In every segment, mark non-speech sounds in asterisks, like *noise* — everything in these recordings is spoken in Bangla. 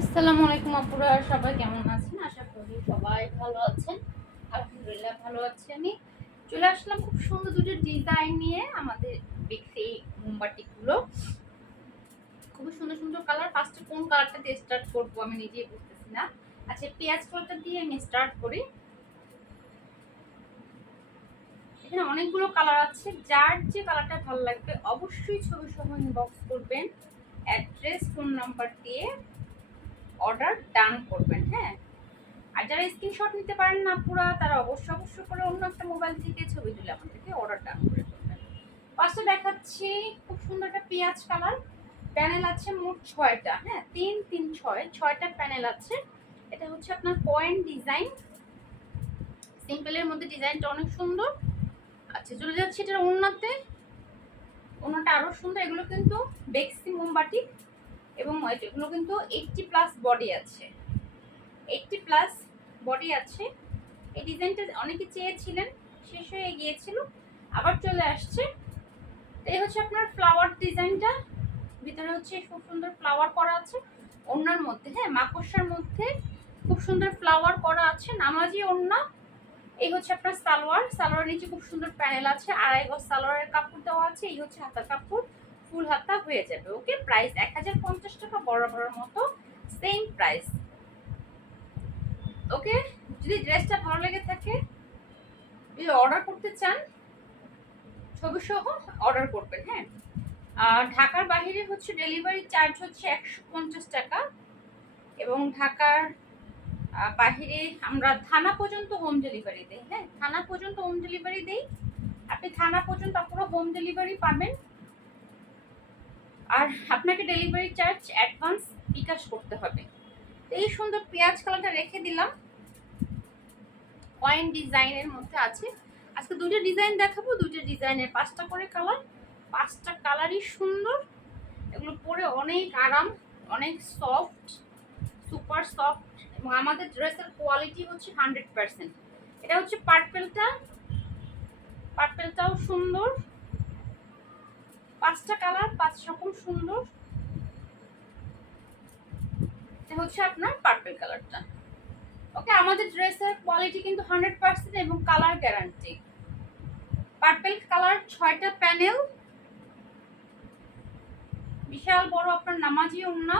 আসসালামু আলাইকুম আপুরা, সবাই কেমন আছেন? আশা করি সবাই ভালো আছেন। আলহামদুলিল্লাহ ভালো আছি আমি। চলে আসলাম খুব সুন্দর দুটো ডিজাইন নিয়ে আমাদের বিক্রি মোমবাতিগুলো। খুবই সুন্দর সুন্দর কালার ফার্স্টে কোন কালারটা দিয়ে স্টার্ট করব আমি নিজেই বুঝতেছি না। আচ্ছা পেঁয়াজ কালারটা দিয়ে আমি স্টার্ট করি। এখানে অনেকগুলো কালার আছে। যার যে কালারটা ভালো লাগবে অবশ্যই ছবি সহ ইনবক্স করবেন। অ্যাড্রেস ফোন নাম্বার দিয়ে। অর্ডার ডান করবেন হ্যাঁ? আর যারা স্ক্রিনশট নিতে পারেন না পুরা, তারা অবশ্যই অবশ্যই করে অন্য একটা মোবাইল থেকে ছবি তুলে আমাদেরকে অর্ডার ডান করে করবেন পাশে দেখাচ্ছি খুব সুন্দর একটা পেঁয়াজ কালার প্যানেল আছে মোট ছয়টা হ্যাঁ? তিন তিন, ছয়, ছয়টা প্যানেল আছে। এটা হচ্ছে আপনার পয়েন্ট ডিজাইন সিম্পলের মধ্যে ডিজাইনটা অনেক সুন্দর। আচ্ছা চলে যাচ্ছে এটার ওনাতে ওনাটা আরও সুন্দর, এগুলো কিন্তু বেক্সি মোমবাটি এবং এগুলো কিন্তু এইটটি প্লাস বডি আছে। এইটটি প্লাস বডি আছে। এই ডিজাইনটা অনেকে চেয়েছিলেন, শেষ হয়ে গিয়েছিল, আবার চলে আসছে। এই হচ্ছে আপনার ফ্লাওয়ার ডিজাইনটা ভিতরে হচ্ছে খুব সুন্দর ফ্লাওয়ার করা আছে। ওনার মধ্যে হ্যাঁ মাকড়সার মধ্যে খুব সুন্দর ফ্লাওয়ার করা আছে, নামাজি ওন্না এই হচ্ছে আপনার সালোয়ার। সালোয়ার নিচে খুব সুন্দর প্যানেল আছে, আড়াই গজ সালোয়ারের কাপড় দেওয়া আছে, এই হচ্ছে হাতার কাপড়। ফুল হাতা হয়ে যাবে। ওকে প্রাইস এক হাজার পঞ্চাশ টাকা বরাবরের মতো সেম প্রাইস ওকে, যদি ড্রেসটা ভালো লেগে থাকে, যদি অর্ডার করতে চান ছবি সহ অর্ডার করবেন হ্যাঁ। আর ঢাকার বাইরে হচ্ছে ডেলিভারি চার্জ হচ্ছে একশো পঞ্চাশ টাকা এবং ঢাকার বাহিরে আমরা থানা পর্যন্ত হোম ডেলিভারি দিই হ্যাঁ। থানা পর্যন্ত হোম ডেলিভারি দিই। আপনি থানা পর্যন্ত পুরো হোম ডেলিভারি পাবেন। আর আপনাকে ডেলিভারি চার্জ অ্যাডভান্স বিকাশ করতে হবে। এই সুন্দর পেঁয়াজ কালারটা রেখে দিলাম। কয়েন ডিজাইনের মধ্যে আছে। আজকে দুটো ডিজাইন দেখাবো। দুটো ডিজাইনের পাঁচটা করে কালার পাঁচটা কালারই সুন্দর। এগুলো পরে অনেক আরাম, অনেক সফট সুপার সফট এবং আমাদের ড্রেসের কোয়ালিটি হচ্ছে হান্ড্রেড পার্সেন্ট এটা হচ্ছে পার্পেলটা পার্পেলটাও সুন্দর। পাঁচটা কালার, পাঁচ রকম সুন্দর। হচ্ছে আপনার পার্পেল কালারটা ওকে আমাদের ড্রেসের কোয়ালিটি কিন্তু হান্ড্রেড পার্সেন্ট এবং কালার গ্যারান্টি পার্পেল কালার ছয়টা প্যানেল বিশাল বড় আপনার নামাজি উন্না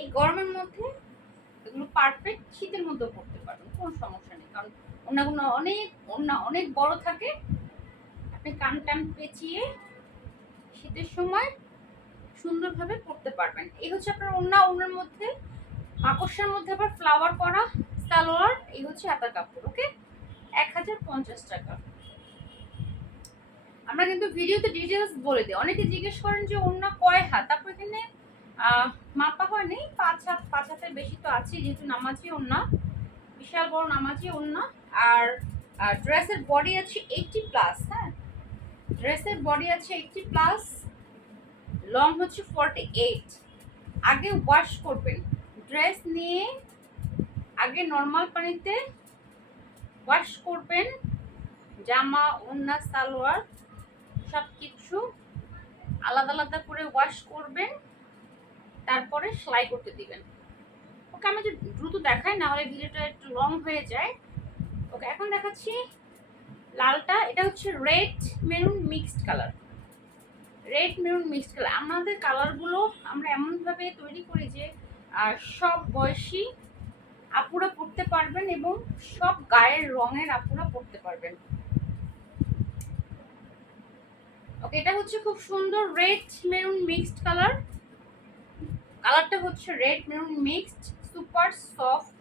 এই গরমের মধ্যে এগুলো পারফেক্ট শীতের মধ্যে পড়তে পারবেন, কোনো সমস্যা নেই। কারণ অন্যগুলো অনেক অন্য অনেক বড় থাকে। আপনি কান টান পেঁচিয়ে শীতের সময় সুন্দরভাবে পড়তে পারবেন। এই হচ্ছে আপনার অন্য অন্যের মধ্যে মাকড়সার মধ্যে আবার ফ্লাওয়ার করা সালোয়ার, এই হচ্ছে হাতার কাপড়, ওকে? এক হাজার পঞ্চাশ টাকা। আমরা কিন্তু ভিডিওতে ডিটেলস বলে দিই। অনেকে জিজ্ঞেস করেন যে অন্য কয় হাত? তারপর এখানে মাপা হয় নেই পাঁচ হাত, পাঁচ হাতের বেশি তো আছে, যেহেতু নামাজি অন্য বিশাল বড় নামাজি অন্য আর ড্রেসের বডি আছে এইটটি প্লাস হ্যাঁ? ড্রেসের বডি আছে এইটটি প্লাস লং হচ্ছে ফর্টি এইট আগে ওয়াশ করবেন। ড্রেস নিয়ে আগে নর্মাল পানিতে ওয়াশ করবেন। জামা ওন্না সালোয়ার সব কিছু আলাদা আলাদা করে ওয়াশ করবেন। তারপরে সেলাই করতে দিবেন। ওকে, আমি যে দ্রুত দেখাই, না হলে ভিডিওটা একটু লং হয়ে যায়। ওকে, এখন দেখাচ্ছি লালটা, এটা হচ্ছে red maroon mixed colour red maroon mixed colour আমাদের কালারগুলো আমরা এমনভাবে তৈরি করি যে সব বয়সী আপুরা পড়তে পারবেন এবং সব গায়ের রঙের আপুরা পড়তে পারবেন। ওকে এটা হচ্ছে খুব সুন্দর রেড মেরুন মিক্সড কালার কালারটা হচ্ছে red maroon mixed super soft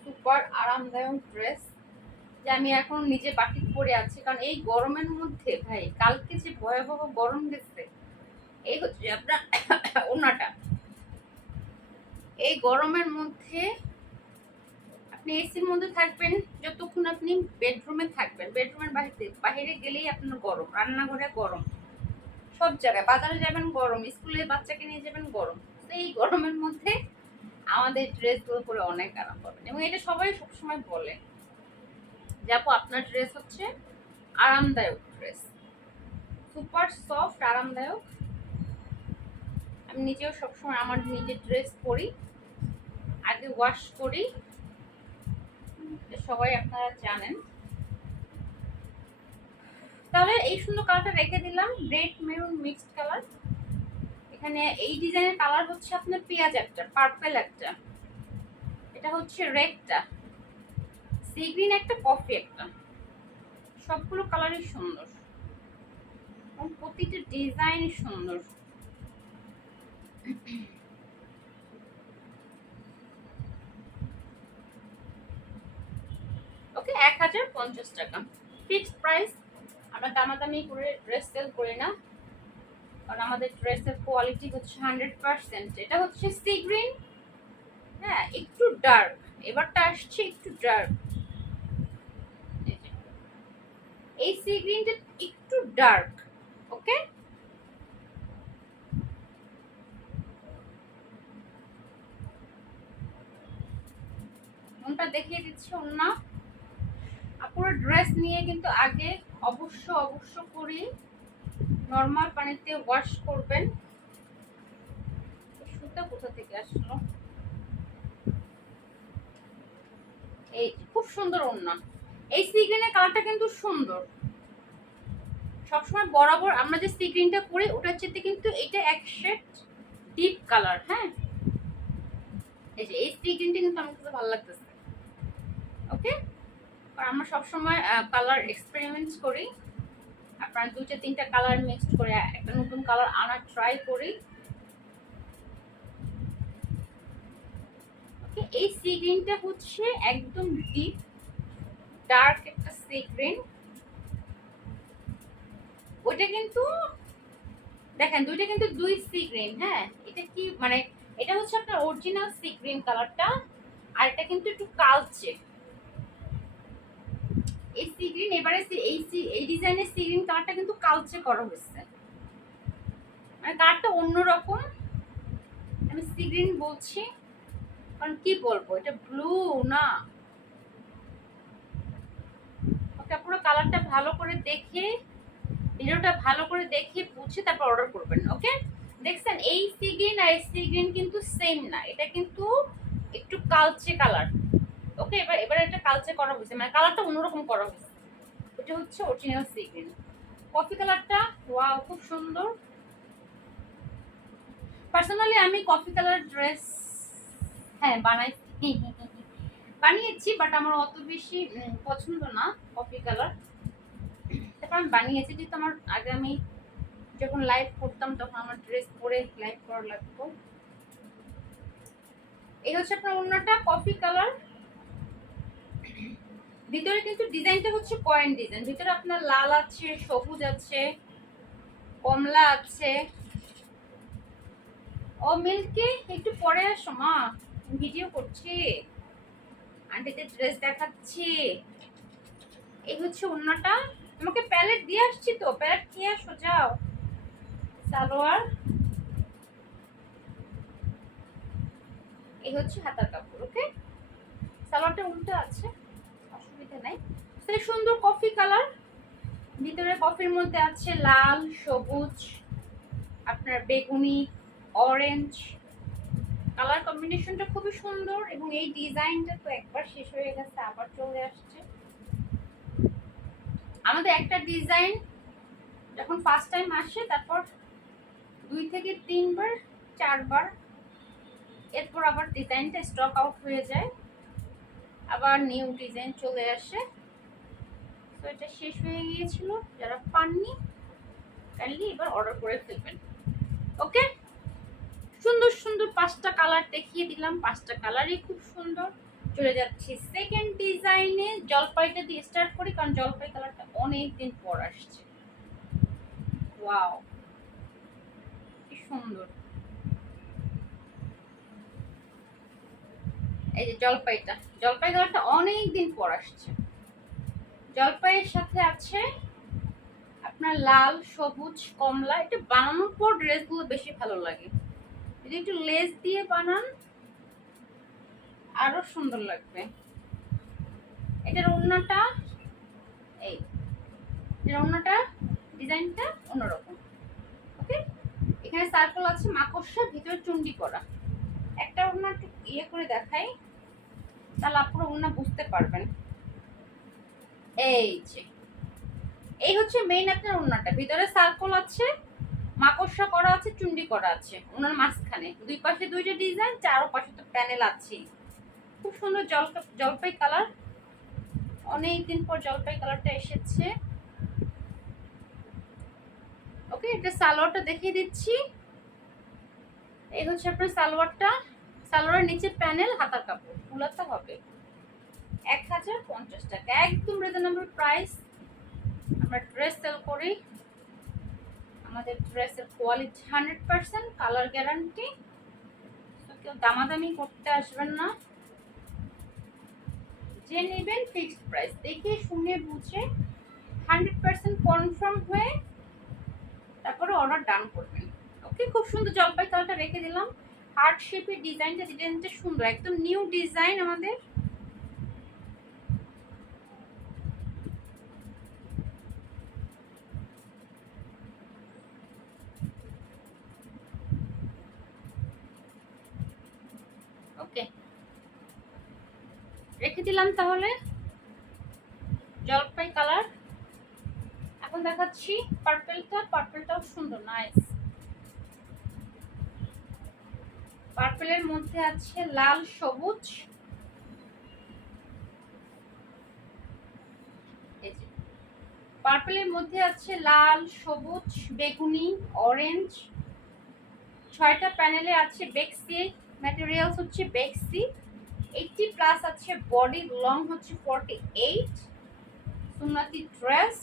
super আরামদায়ক ড্রেস যে আমি এখন নিজে বাটিক পরে আছি। কারণ এই গরমের মধ্যে ভাই, কালকে যে ভয়াবহ গরম গেছে, এই হচ্ছে আপনার *coughs* ওনাটা এই গরমের মধ্যে আপনি এসির মধ্যে থাকবেন, যতক্ষণ আপনি বেডরুমে থাকবেন। বেডরুমের বাহিরে বাহিরে গেলেই আপনার গরম, রান্নাঘরে গরম। সব জায়গায়, বাজারে যাবেন গরম, স্কুলে বাচ্চাকে নিয়ে যাবেন গরম। এই গরমের মধ্যে আমাদের ড্রেসগুলো পরে অনেক আরাম পাবেন। এবং এটা সবাই সবসময় বলে। যাব আপনার ড্রেস হচ্ছে আরামদায়ক ড্রেস সুপার সফট আরামদায়ক। আমি নিজেও সবসময় আমার নিজের ড্রেস পরি, আগে ওয়াশ করি। সবাই আপনারা জানেন। তাহলে এই সুন্দর কালারটা রেখে দিলাম রেড মেরুন মিক্সড কালার এখানে এই ডিজাইনের কালার হচ্ছে আপনার পেঁয়াজ একটা পার্পেল একটা। এটা হচ্ছে রেডটা সি গ্রিন একটা কফি একটা। সবগুলো কালারই সুন্দর। এবং প্রতিটা ডিজাইন সুন্দর। ওকে, এক হাজার পঞ্চাশ টাকা। ফিক্সড প্রাইস আমরা দামাদামি করে ড্রেস সেল করি না। কারণ আমাদের ড্রেসের কোয়ালিটি হচ্ছে হান্ড্রেড পার্সেন্ট এটা হচ্ছে সি গ্রিন হ্যাঁ একটু ডার্ক এবারটা আসছে একটু ডার্ক এই সি গ্রিনটা একটু ডার্ক, ওকে? কোনটা দেখিয়ে দিচ্ছি অন্য পুরো ড্রেস নিয়ে কিন্তু আগে অবশ্য অবশ্য করে। নর্মাল পানিতে ওয়াশ করবেন। সুতা কোথা থেকে আসলো? এই খুব সুন্দর ওড়না। এই সি গ্রিনের কালারটা কিন্তু সুন্দর। সবসময় বরাবর আমরা যে সি গ্রিনটা করি ওটার চেয়ে কিন্তু এটা এক শেড ডিপ কালার হ্যাঁ? এই যে, এই সি গ্রিনটা কিন্তু আমার কাছে ভালো লাগতেছে। ওকে আর আমরা সবসময় কালার এক্সপেরিমেন্টস করি। আপনার দুইটা তিনটা কালার মিক্সড করে, একটা নতুন কালার আনার ট্রাই করি। এই সি গ্রিনটা হচ্ছে একদম ডিপ ডার্ক একটা সি গ্রিন ওইটা কিন্তু, দেখেন, দুইটা কিন্তু দুই সি গ্রিন হ্যাঁ? এটা কি মানে এটা হচ্ছে আপনার অরিজিনাল সি গ্রিন কালারটা আর এটা কিন্তু একটু কালচে এই সি গ্রিন এবারে এই সি, এই ডিজাইনের সি গ্রিন কালারটা কিন্তু কালচে করা হয়েছে। মানে কালারটা অন্যরকম। আমি সি গ্রিন বলছি, কারণ কি বলব? এটা ব্লু না। ওকে পুরো কালারটা ভালো করে দেখে ভিডিওটা ভালো করে দেখে বুঝে তারপর অর্ডার করবেন ওকে দেখছেন, এই সি গ্রিন আর এই সি গ্রিন কিন্তু সেম না, এটা কিন্তু একটু কালচে কালার ওকে এবার এবার এটা কালচে করা হয়েছে মানে কালারটা অন্যরকম করা হয়েছে। ওটা হচ্ছে অরিজিনাল সি গ্রিন কফি কালারটা ওয়াও খুব সুন্দর। পার্সোনালি আমি কফি কালার ড্রেস হ্যাঁ বানাই। *laughs* বানিয়েছি বাট আমার অত বেশি পছন্দ না কফি কালার তারপর আমি বানিয়েছি, যেহেতু আমার আগে আমি যখন লাইভ করতাম, তখন আমার ড্রেস পরে লাইভ করা লাগতো। এই হচ্ছে আপনার অন্যটা কফি কালার ভিতরে কিন্তু ডিজাইনটা হচ্ছে কয়েন ডিজাইন ভিতরে আপনার লাল আছে, সবুজ আছে, কমলা আছে। ও, মিল্কি, একটু পরে আসো, মা ভিডিও করছি। আন্টিদের ড্রেস দেখাচ্ছি। এই হচ্ছে অন্যটা তোমাকে প্যালেট দিয়ে আসছি তো প্যালেট নিয়ে আসো, যাও। সালোয়ার। এই হচ্ছে হাতার কাপড়, ওকে? সালোয়ারটা উল্টো আছে, অসুবিধা নাই। সেই সুন্দর কফি কালার ভিতরে কফির মধ্যে আছে লাল, সবুজ, আপনার বেগুনি অরেঞ্জ কালার কম্বিনেশনটা খুবই সুন্দর এবং এই ডিজাইনটা তো একবার শেষ হয়ে গেছে, আবার চলে আসছে। আমাদের একটা ডিজাইন যখন ফার্স্ট টাইম আসে, তারপর দুই থেকে তিনবার, চারবার, এরপর আবার ডিজাইনটা স্টক আউট হয়ে যায়। আবার নিউ ডিজাইন চলে আসে। তো এটা শেষ হয়ে গিয়েছিল। যারা পাননি কাইন্ডলি এবার অর্ডার করে ফেলবেন। ওকে সুন্দর সুন্দর পাঁচটা কালার দেখিয়ে দিলাম। পাঁচটা কালারই খুব সুন্দর। চলে যাচ্ছি সেকেন্ড ডিজাইনে জলপাইটা দিয়ে স্টার্ট করি, কারণ জলপাই কালারটা অনেক দিন পর আসছে। ওয়াও কি সুন্দর। এই যে জলপাইটা। জলপাই কালারটা অনেক দিন পর আসছে। জলপাইয়ের সাথে আছে আপনার লাল, সবুজ, কমলা। এটা বানানোর পর ড্রেসগুলো বেশি ভালো লাগে। যদি একটু লেস দিয়ে বানান। আরও সুন্দর লাগবে। এটার ওড়নাটা, এই, এটার ওড়নাটা, ডিজাইনটা অন্যরকম। ওকে এখানে সার্কেল আছে মাকড়সা ভিতরে চুন্ডি করা। একটা ওনা একটু ইয়ে করে দেখাই, তাহলে আপনারা ওনা বুঝতে পারবেন। এই যে, এই হচ্ছে মেইন আপনার ওনাটা ভিতরে সার্কেল আছে মাকড়সা করা আছে, চুন্ডি করা আছে। ওনার মাঝখানে। দুই পাশে দুইটা ডিজাইন, চারো পাশে তো প্যানেল আছে খুব সুন্দর জল জলপাই কালার। অনেক দিন পর জলপাই কালারটা এসেছে। ওকে, এটা সালোয়ারটা দেখিয়ে দিচ্ছি। এই হচ্ছে আপনার সালোয়ারটা। সালোয়ারের নিচে প্যানেল হাতার কাপড়। ফুলাতে হবে এক হাজার পঞ্চাশ টাকা। একদম রিজনেবল প্রাইস আমরা ড্রেস সেল করি। আমাদের ড্রেসের quality hundred percent colour guarantee কেউ দামাদামি করতে আসবেন না। যে নেবেন ফিক্সড প্রাইস দেখে শুনে বুঝে হান্ড্রেড পার্সেন্ট কনফার্ম হয়ে তারপরে অর্ডার ডান করবেন। ওকে খুব সুন্দর জলপাই কালারটা রেখে দিলাম। হার্ট শেপের ডিজাইনটা ডিজাইনটা সুন্দর। একদম নিউ ডিজাইন আমাদের ওকে রেখে দিলাম তাহলে। জলপাই কালার এখন দেখাচ্ছি পার্পেলটা পার্পেলটাও সুন্দর নাইস পার্পেলের মধ্যে আছে লাল, সবুজ। পার্পেলের মধ্যে আছে লাল, সবুজ, বেগুনি অরেঞ্জ ছয়টা প্যানেলে আছে বেক্সি ম্যাটেরিয়ালস হচ্ছে বেক্সি এইটটি প্লাস আছে বডি লং হচ্ছে ফর্টি এইট সুনাতি ড্রেস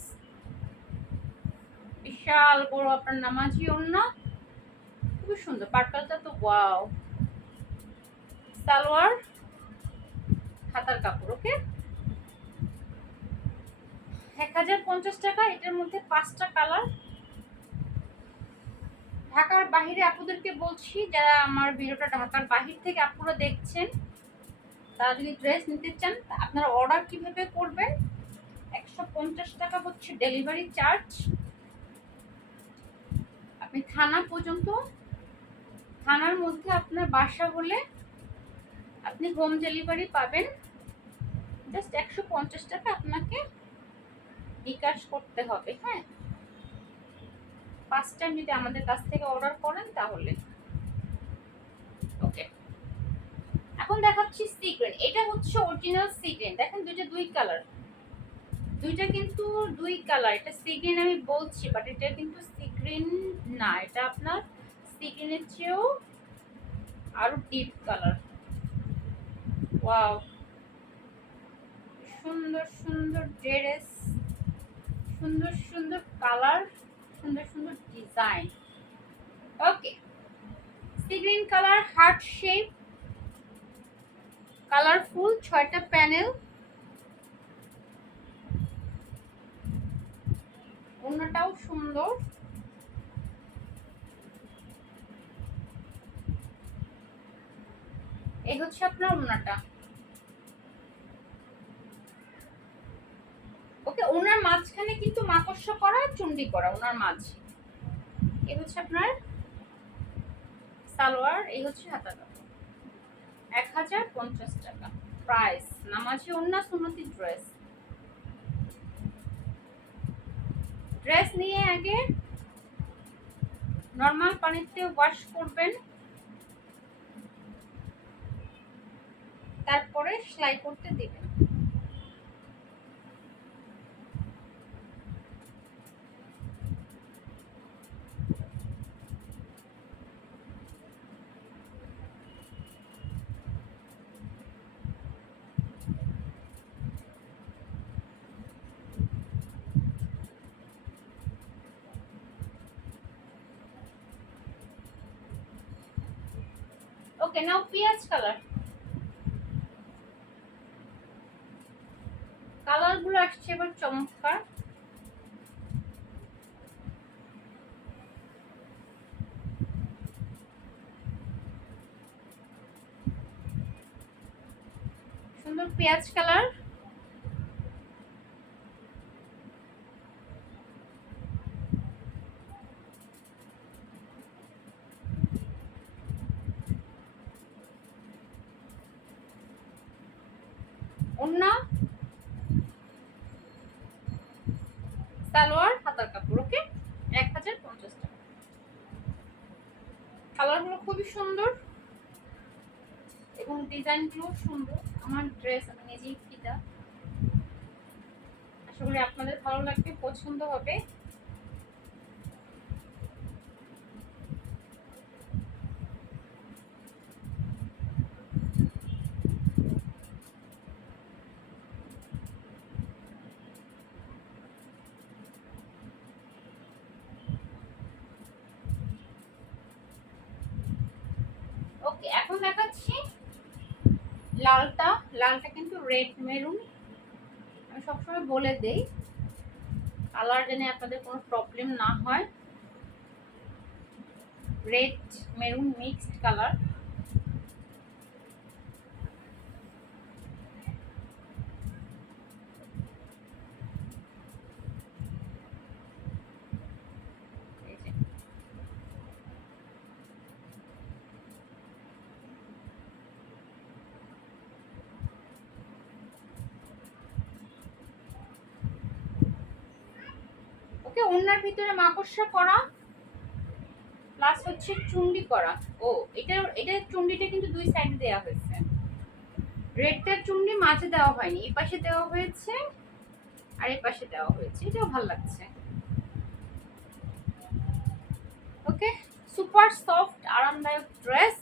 বিশাল বড় আপনার নামাজি ওড়না, খুবই সুন্দর পার্পলটা তো ওয়াও সালোয়ার, হাতার কাপড় ওকে এক হাজার পঞ্চাশ টাকা, এটার মধ্যে পাঁচটা কালার ঢাকার বাহিরে আপুদেরকে বলছি, যারা আমার ভিডিওটা ঢাকার বাহির থেকে আপুরা দেখছেন তারা যদি ড্রেস নিতে চান আপনারা অর্ডার কীভাবে করবেন? একশো পঞ্চাশ টাকা হচ্ছে ডেলিভারি চার্জ আপনি থানা পর্যন্ত, থানার মধ্যে আপনার বাসা হলে আপনি হোম ডেলিভারি পাবেন। জাস্ট একশো পঞ্চাশ টাকা আপনাকে বিকাশ করতে হবে হ্যাঁ? পাঁচটা যদি আমাদের কাছ থেকে অর্ডার করেন, তাহলে ওকে এখন দেখাচ্ছি সিগ্রেন এটা হচ্ছে অরিজিনাল সিগ্রেন দেখেন দুইটা দুই কালার দুইটা কিন্তু দুই কালার এটা সিগ্রিন আমি বলছি বাট এটা কিন্তু সিগ্রিন না। এটা আপনার সিগ্রিনের চেয়েও আরও ডিপ কালার ওয়াও সুন্দর সুন্দর ড্রেস সুন্দর সুন্দর কালার সুন্দর সুন্দর design okay sea green colour heart shape colourful ছয়টা প্যানেল। অন্যটাও সুন্দর। এই হচ্ছে আপনার ওনাটা ওকে ওনার মাঝখানে কিন্তু মাকড়সা করা চুন্ডি করা ওনার মাঝ। এই হচ্ছে আপনার সালোয়ার, এই হচ্ছে হাতা কাপড় এক হাজার পঞ্চাশ টাকা। প্রাইস নামাজি অন্য সুনতি ড্রেস ড্রেস নিয়ে আগে নর্মাল পানিতে ওয়াশ করবেন। তারপরে সেলাই করতে দিবেন। ওকে নাও পেঁয়াজ কালার কালারগুলো আসছে এবার চমৎকার। সুন্দর পেঁয়াজ কালার কালারগুলো খুবই সুন্দর এবং ডিজাইনগুলো সুন্দর, আমার ড্রেস আমি নিজেই ফিদা। আশা করি আপনাদের ভালো লাগবে, পছন্দ হবে। এখন দেখাচ্ছি লালটা লালটা কিন্তু রেড মেরুন আমি সবসময় বলে দেই কালার জেনে আপনাদের কোনো প্রবলেম না হয়। Red maroon mixed colour okay ওনার ভিতরে মাকড়সা করা প্লাস হচ্ছে চুন্ডি করা। ও, এটা এটা চুন্ডিটা কিন্তু দুই সাইড দেওয়া হয়েছে। রেডটার চুন্ডি মাঝে দেওয়া হয়নি, এই পাশে দেওয়া হয়েছে আর এই পাশে দেওয়া হয়েছে। এটাও ভালো লাগছে। ওকে সুপার সফট আরামদায়ক ড্রেস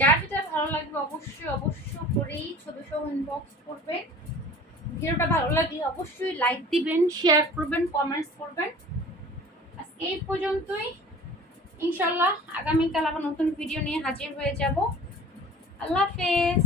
যার যেটা ভালো লাগবে অবশ্যই অবশ্য করেই ছবি সহ ইনবক্স করবে ভিডিওটা ভালো লাগলে অবশ্যই লাইক দিবেন শেয়ার করবেন কমেন্টস করবেন। আজকে এই পর্যন্তই। ইনশাল্লাহ আগামীকাল আবার নতুন ভিডিও নিয়ে হাজির হয়ে যাব। আল্লাহ হাফেজ।